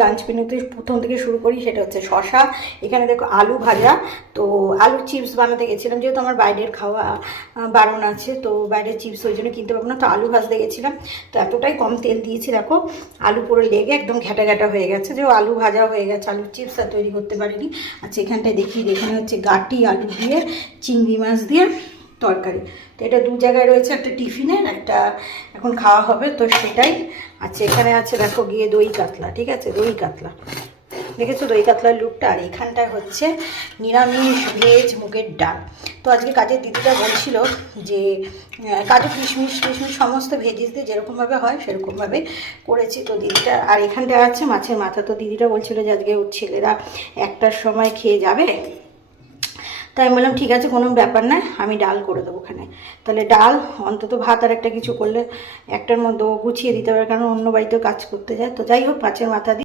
Lunch মেনুতে প্রথম থেকে শুরু করি, সেটা হচ্ছে শশা। এখানে দেখো আলু ভাজা, তো আলুর চিপস বানাতে গেছিলাম, যেহেতু আমার বাইরের খাওয়া বারণ আছে, তো বাইরের চিপস ওই জন্য কিনতে পারবো না, তো আলু ভাজতে গেছিলাম। তো এতটাই কম তেল দিয়েছি, দেখো আলু পুরো লেগে একদম ঘ্যাটা ঘ্যাটা হয়ে গেছে, যে আলু ভাজা হয়ে গেছে, আলুর চিপস আর তৈরি করতে পারিনি। আচ্ছা, এখানটায় দেখি, এখানে হচ্ছে গাটি আলু দিয়ে চিংড়ি মাছ দিয়ে তরকারি। তো এটা দু জায়গায় রয়েছে, একটা টিফিনের, একটা এখন খাওয়া হবে, তো সেটাই। আচ্ছা, এখানে আছে দেখো গিয়ে দই কাতলা, ঠিক আছে, দই কাতলা দেখেছো, দই কাতলার লুকটা। আর এখানটায় হচ্ছে নিরামিষ ভেজ মুগের ডাল। তো আজকে কাজের দিদিটা বলছিল যে কাজু কিশমিশ টিশমিশ সমস্ত ভেজিস দিয়ে যেরকমভাবে হয় সেরকমভাবে করেছি। তো দিদিটা, আর এখানটায় আছে মাছের মাথা। তো দিদিটা বলছিল যে আজকে ওর ছেলেরা 1টার সময় খেয়ে যাবে, তাই আমি বললাম ঠিক আছে, কোনো ব্যাপার না, আমি ডাল করে দেবো ওখানে। তাহলে ডাল অন্তত, ভাত আর একটা কিছু করলে 1টার মধ্যে গুছিয়ে দিতে পারে, কারণ অন্য বাড়িতেও কাজ করতে যায়। তো যাই হোক, মাছের মাথা দিয়ে